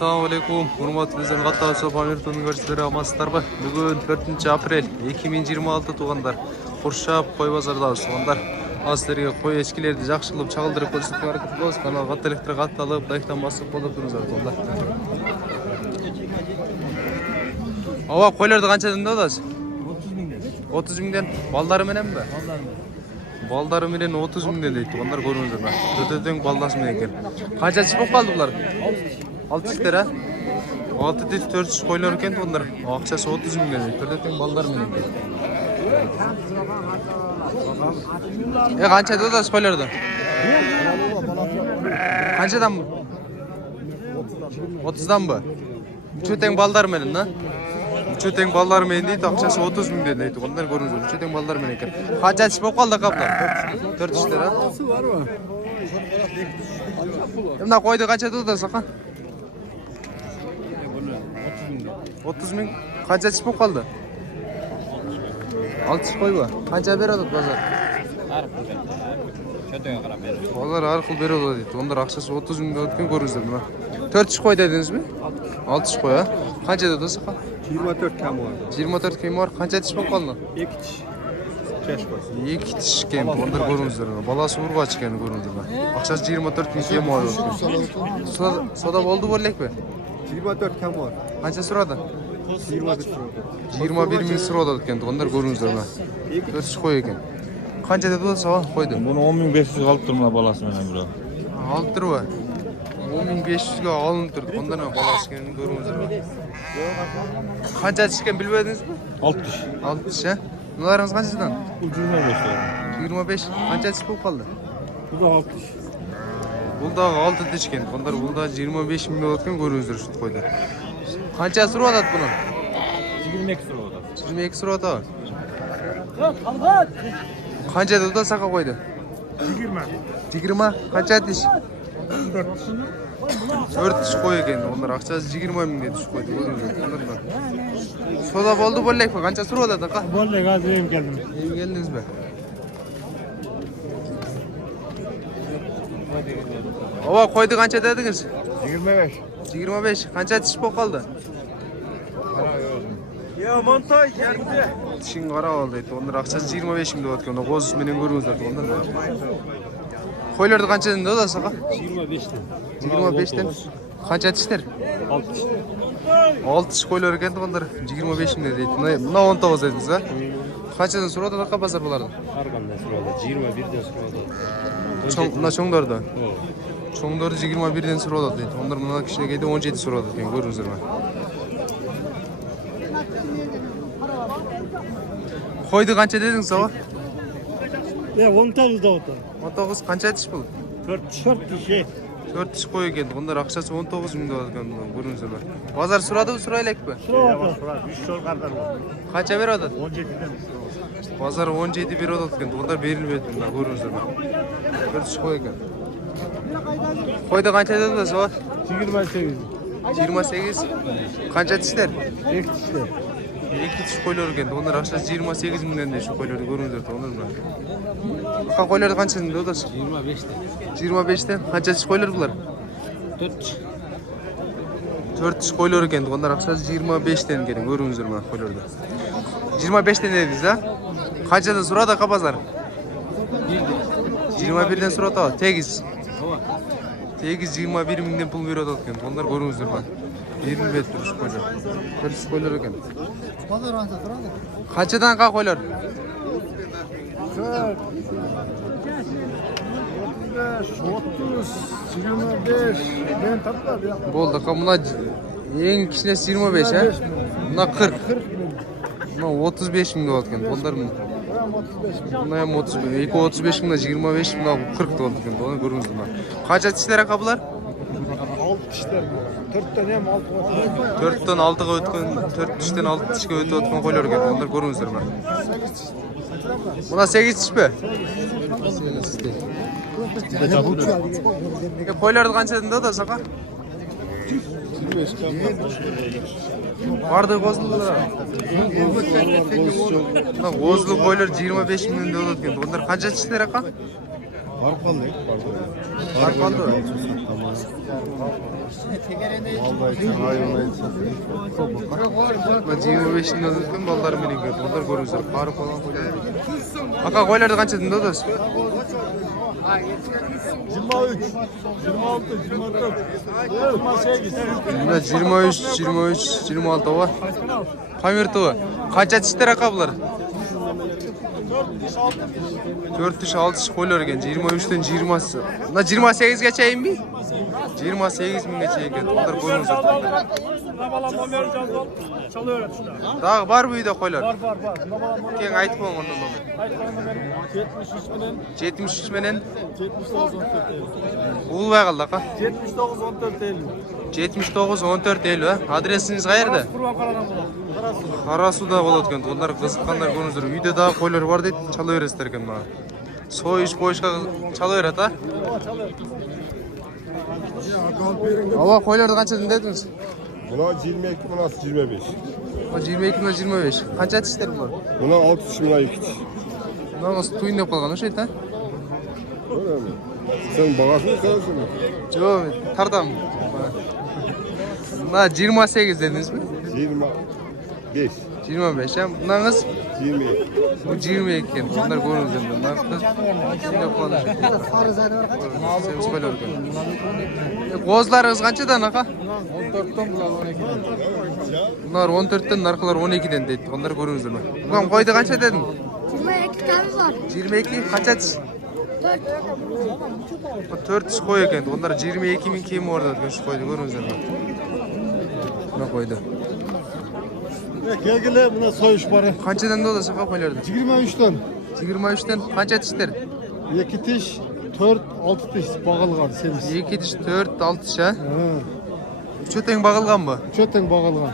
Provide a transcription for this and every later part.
Assalamu alaikum. Hurmatly bizning Qatar Universiteti universitetleri amazsыздарбы? Бүгін 4 апрель 2026 туғандар. Қуршап қой базардасыз туғандар. Сіздерге қой ешкілерді жақсы қылып чағылдырып көрсетуге әрекет қыласыз. Каналға қаттылықтар қатталып, лайктан басып болып тұрыңыздар туғандар. Ава қойларды қаншадан аласыз? 30 мыңдан. Балдары менен бе? Балдары менен 30 мыңдан дейді туғандар, көріңіздер ме? Төтөтең балдасы менен екен. Қанша тіс болып қалды бұлар? 6 тістер, а? 6 тіс 4 тіс қойлар екен туғандар. Ақшасы 30 мыңдан дейді. Төтөтең балдары менен екен. Қанша додасыз қойларды? Қаншадан бұл? 30-дан ба? Төтөтең балдары менен, на? Чөтең балдар менен дейді, ақшасы 30 мыңдан дейді. Ондар көріңіздер, чөтең балдар менен екен. Қанша тіс болып қалды қаптар? 4 тістер, а? Мына қойды қанша додасы, ақа? 30 мың. Қанша тіс болып қалды? 6 тіс қой ба? Қанша береді базар? Базар арқыл береді дейді. Ондар ақшасы 30 мыңдан өткен көріңіздер, мына. 4 тіс қой дедіңіз бе? 6 тіс қой, а? Қанша додасы, ақа? 24 кем var. 24 кем бар. Қанша тіс болып қалды? 2 tiş. Keş var. 2 тіс кем. Ондар көріңіздер. Баласы ұрға чекені көріңіздер. Ақшасы 24 мың кем бар. Сода болды бөлек бе? 24 kem var. Қанша сұрады? 21 sırada. 21 мың сұрады екен. Ондар көріңіздер. 4 тіс қой екен. Қанша деді ол саған қойды? Bunu 10.500 қалып тұр мына баласы менен бро. Алып тұр ба? 10.500-ге алынып тұр. Ондар баласы екенін көріңіздер. Қанша тіс екен білбедіңіз бе? 6 tiş. 6 тіс, а? Мыналарыңыз қаншадан? Bu 25 lira. 25. Қанша тіс болып қалды? Bu da 6 tiş. Бұл дағы 6 тіс екен. Ондар бұл да 25 мың өткен көріңіздер үшін қойды. Қанша сұрап атады бұның? 22 lira oldu. 22 сұрап атады. Қанша дұда сақа қойды? 20. Қанша тіс? 4 тіс қой екен. Ондар ақшасы 20 мың тіс қойды. Сода болды бөлек пе? Қанша сұрап атады ақа? Bollek az evim geldim. Eve geldiniz be? Ова қойды қанша дедіңіз? 25. 25. Қанша тіс болып қалды? Ya montaj yerinde. Тішін қара болды дейді. Ондар ақшасы 25 мың өткен. Қозысы менен көріңіздер. Қойларды қаншадан додасы ақа? 25'ten. 25-тен. Қанша тістер? 6 tiş. 6 тіс қойлар екен ондар 25 мың дейді. Мына 19 дедіңіз, а? Қаншадан сұрады ақа базар бұларды? Arkamdan sıraladı. 21'den sıraladı. Мына чоңдарды. Чоңдарды 21-ден сұрады дейді. Ондар мына кішінекейде 17 сұрады екен, көріңіздер ме? Қойды қанша дедіңіз аға? 19 da oldu. 19 қанша тіс бұл? 4 tiş. 4 тіс қой екен. Ондар ақшасы 19 мың болады екен, көріңіздер ме? Базар сұрады бі, сұрайлайық бі? Sıraladı. 3 sol kadar var. Қанша береді? 17'den. Базар 17 береді екен. Ондар берілмеді, көріңіздер ме? 4 тіс қой екен. Қойды қанша деді сауат? 28. 28. Қанша тістер? 2 tişler. 2 тіс қойлар екен. Ондар ақшасы 28 мыңнан дейші қойларды көріңіздер. Ақа қойларды қаншадан додасы? 25'ten. 25-тен. Қанша тіс қойлар бұлар? 4 tiş. 4 тіс қойлар екен. Ондар ақшасы 25-тен екен. Көріңіздер ме қойларды? 25-тен дедіңіз, а? Қаншадан сұрады ақа базар? 21-ден сұрады, тегіз. Тегіз 21 мыңнан пұл береді екен. Ондар көріңіздер ме? 25 тұрыш қойлар. 4 тіс қойлар екен. Қаншадан ақа қойлар? 40. 25. Ben tatlı ya. Болды ақа, мына ең кішінесі 25, а? Мына 40. Мына 35 мың болады екен. Ондар мына 35 мына 25 мына 40 болады екен. Оны көріңіздер ме? Қанша тістер ақа бұлар? 6 tişler. 4'ten hem 6 var. 4-тен 6-ға өткен, 4 тіштен 6 тішке өтіп өткен қойлар екен. Ондар көріңіздер ме? Мына 8 тіш пе? Қойларды қаншадан додасы ақа? 25 kem. Барды қозылы. Қозылы қойлар 25 мыңнан өткен. Ондар қанша тіштер ақа? Arpalı. Arpalı. Vallahi için hayvanla için. Buna 25'inden ötken ballar menen geldi. Onlar görürsüz. Karı falan koylar. Aka koylarda kançadan dodasın? 23, 26, 24, 28. Buna 23, 26 var. Pamirti var. Kança çişler aka bular? 4-6 koylar ekan. 23'ten 20'si. Buna 28 geçeyim mi? 28 bin geçeyim ekan. Onlar koyunuz. Daha var bu uyda koylar? Var. Keyin aytып koyun ondan nomer. 73 menen 79, 14, Ulbay kaldı aka. 79, 14, 50. 79 14 50 ha. Adresiniz qayerda? Karasuda bolot ekan. Onlar kızıqqanlar көрүңүздөр. Үйдө дагы koylar бар дейт, чала бересиздер экен мага. Soyuş boyuşka çala берет ha. Ava koylarda kançadan dediniz? Buna 22, buna 25. O 22 ile 25. Kança atışlar bunlar? Buna 60, buna 2. Nasıl tuyun yapıp kalgan o şey ha? Öyle mi? Sen bağasını karasın mı? Yok, tardam. Buna 28 dediniz mi? 25. 25 ha. Bunlarınız? 22. Bu 22 ekan. Bunlar görünsün. Bunlar kız. Yapılan şey. Sevimiz koylar ekan. Kozlarınız kançadan aka? 14'ten bular 12'den. Bunlar 14'ten, narkılar 12'den deydi. Onları görüyorsunuz mu? Ulan koydu kança dedin? 22 tane var. 22 kaça atış? 4 koy ekan. Onlar 22 bin kiyim orada şu koydu görüyorsunuz mu? Buna koydu. Gelgile buna soyuş barı. Kançadan da o da şaka koyardı. 23'ten. 23'ten kaça atışlar? 2 tiş, 4, 6 tiş bağılgan semiz. 2 diş 4 6 diş ha. Ha. Çöten bağılgan mı? Çöten bağılgan.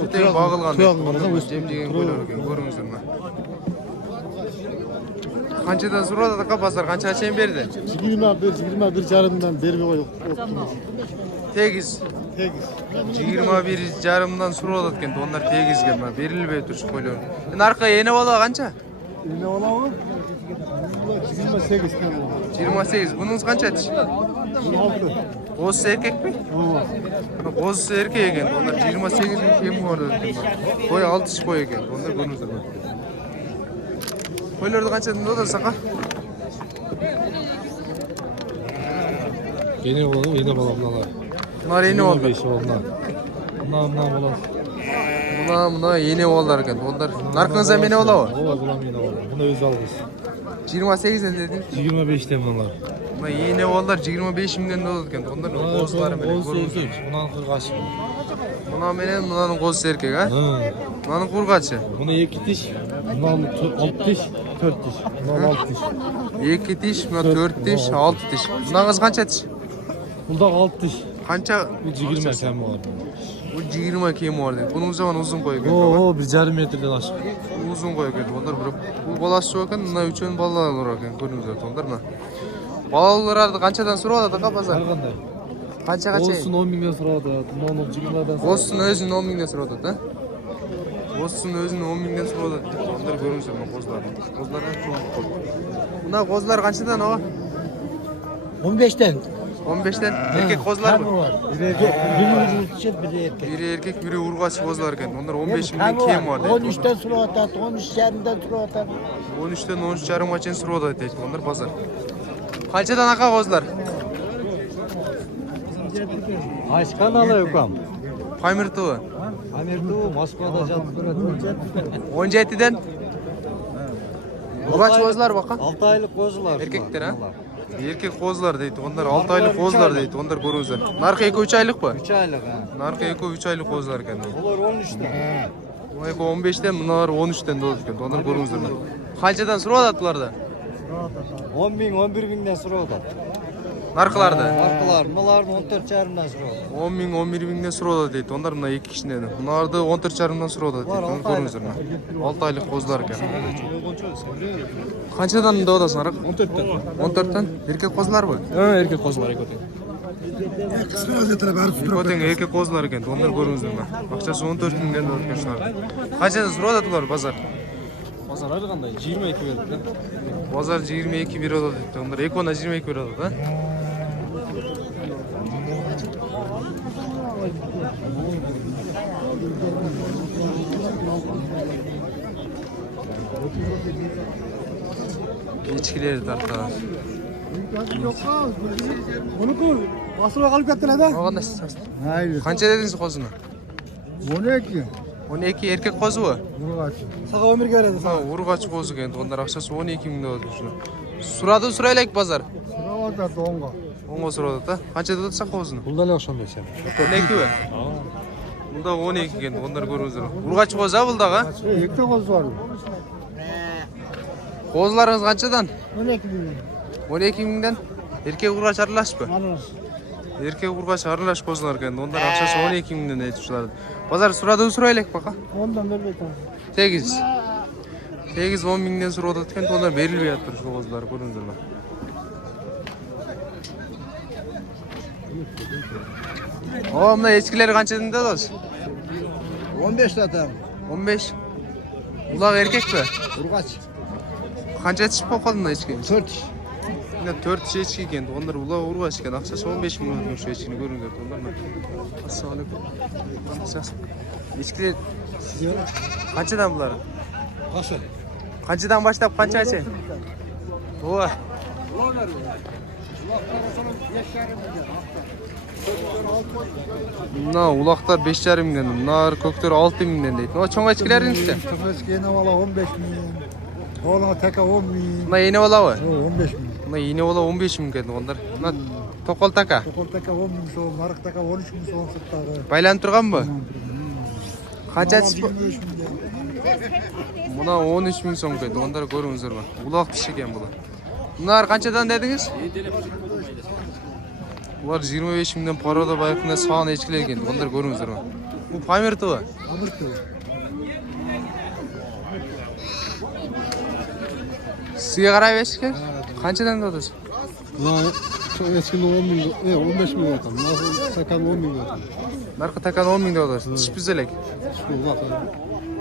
Çöten bağılgan. Tuyağın Cem degen koylar ekan görüyorsunuz mu? Kançadan sonra da kapaslar kança açayım berdi. 21 jarımdan beri koyduk. Tegiz. Tegiz. 21 jarımdan sonra olatken onlar tegiz gelme. Berilbey tur şu koylar. Narka yeni ola kança? Ne ola mı? 28 tane. 28. Bununuz kança atış? 16. Qo'z erkek mi? Qo'z erkek ekan. Onlar 28 bin kiyim var dedi. Qo'y 6 ish qo'y ekan. Onlar ko'rinadi. Qo'ylarni qanchadan o'tasiz aka? Yeni oğlan, yeni balam bunlar. Bular yeni oldu. 25 oğlan. Bunlar balam. Buna yeni oğullar ekan. Onlar narxınıza meni ola o. Ola bulam yeni oğlan. Buna öz algıs. 28 den dedin. 25'te bunlar. Buna yeni oğullar 25 mingden oldu ekan. Onların qo'zlari meni. 18. Bundan 40 Buna menen bunların qo'z erkek ha. Ha. Bunların qurqachi. Buna 2 diş. Bundan 6 diş. 4 diş. Bundan 6 diş. 2 tish, buna 4 tish, 6 tish. Bunaqasi qancha tish? Bunda 6 diş. Qancha? Bu 20 mekan var. Bu 20 kiyim var deydi. Bunun zaman uzun qo'y ekan. Oo, 1,5 metreden aşık. Uzun qo'y ekan. Onlar bir bu bolasi yo'q ekan, bundan uchun bolalar ekan. Ko'rinadi onlar mana. Bolalarni qanchadan so'radi aka bozor? Her qanday. Qanchaga Olsun 10 milyon so'radi. Bundan 20'dan so'radi. Olsun o'zini 10 mingdan so'radi da. Olsun o'zini 10 mingdan so'radi. Onlar ko'rinadi mana qo'zlar. Qo'zlardan ko'p. Buna qo'zlar qanchadan o? 15'ten. 15'ten erkek qo'zlar mı? Biri erkek, biri urg'achi qo'zlar ekan. Onlar 15 mingdan kiyim var deydi. 13'ten sura atar, 13 yerinden sura atar. 13'ten 13,5gacha so'radi deydi. Onlar bozor. Qanchadan aka qo'zlar? Qaysi kanalı yok am? Pamirtovi. Amirdu Moskvada жатып turadi. 17'den Urg'achi qo'zlar baqa. 6 aylık kozular. Erkekler ha? Erkek qo'zlar deydi. Onlar 6 oylik qo'zlar deydi. Onlar ko'ringizlar. Narxi 2-3 oylik mi? 3 aylık ha. Narxi 2-3 oylik qo'zlar ekan. Ular 13'ten. Bu 15'ten, bunlar 13'ten bo'ldi ekan. Onlar ko'ringizlar. Qanchadan so'radi ularda? 10 bin, 11 binden sura atar. Narxlarda. Arkalar, bunların 14 yarımdan sura atar. 10 ming, 11 mingdan so'radi deydi. Onlar mana 2 kishidan. Bularni 14,5dan so'radi deydi. Onu ko'ringizlar. 6 oylik qo'zlar ekan. Qanchadan deyapsiz narx? 14'ten. 14'ten erkek qo'zlar bu. Ha, erkek kozlar erkek. Ko'ting erkek qo'zlar ekan. Onlar ko'ringizlar. Baqchasi 14 mingdan ekan shular. Qanchadan so'radi ular bozor? Pazarları qanday? 22 verdik de. Bozar 22 bir oda deydi. Onlar ekona 22 bir oda da. Echkileri tartar. Bunu koy. Basıra kalıp kettiler de. O qanday siz? Hayır. Qancha dedingiz qozini? 12. 12 erkek qozi bu. Urgaç. Sağa 11 geldi. Ha, urg'och qozi ekan. Onlar aqchasi 12 ming deyapti shuni. Suradi suraylik bozor. Sıra orada donga. Onga suradi da. Qancha deyapsan qozini? Bunda ne oxşam desem? 12 mi? Bunda 12 ekan. Onlar ko'ringizlar. Urg'och qozi ha buldaga. Yekte koz var. Qo'zlaringiz qanchadan? 12 milyon. 12 mingdan. Erkek urg'och aralashmi? Alırız. Erkek urg'och aralash qo'zlar ekan. Onlar aqchasi 12 mingdan aytishadi. Bozor suradi suraylik baqa. Ondan ver beton. Tegiz. Tegiz 10 mingdan so'rab o'tgan, onlar berilmayapti shu qog'ozlar ko'ringizlar. O, mana eskilar qanchadan deyapsiz? 15 zaten. 15. Ular erkekmi? Urgaç. Qancha yetishib qoldi echki? 4. Yine 4 echki ekan. Onlar ular urg'och ekan. Aqchasi 15 ming bo'lgan shu echkini ko'ringizlar. Ular assalomu alaykum. Echkilar qanchadan bular? Kaçı? Qanchadan boshlab qanchacha? O. Na ulaqlar 5,5 mingdan, nar ko'klar 6 mingdan deydi. O cho'ng echkilaringizda? Kafeski valla 15 milyon. Oğlana teka 10 milyon. Na yeni olavi? 15 milyon. Na yeni ola 15 ming ekan onlar. Na to'qol taka. Tokol teka 10 milyon soğuk. Marık teka 13 milyon soğuk sıktarı. Baylanib turganmi? Qancha Mala chiqib? 23 milyon. Buna 13 ming so'm ketdi. Onlar ko'ringizlar mana. Uloq tish ekan bular. Bular qanchadan dedingiz? Ular 25 mingdan paroda bayqida sog'ni echkilar ekan. Onlar ko'ringizlar mana. Bu Pamirto'va. Amırtı. Sizga qarayverishga? Qanchadan dedingiz? Lan şu eskinin 10 milyon, 15 milyon atan. Nasıl sakan 10 milyon atan. Narxi takan 10 ming deyapsiz. Tish bizalak. Şu ulak.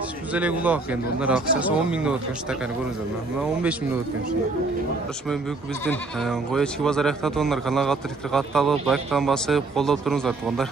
Tish bizalak uloq endi. Onlar aqchasi 10 ming deyotgan shu takani ko'ringizlar. Mana 15 ming deyotgan shuni. Rahmat büyük bizden qo'yachki bozor ehtiyot onlar kanalga qattiq qattiq olib, like'dan bosib, qo'llab turingizlar, to'g'onlar.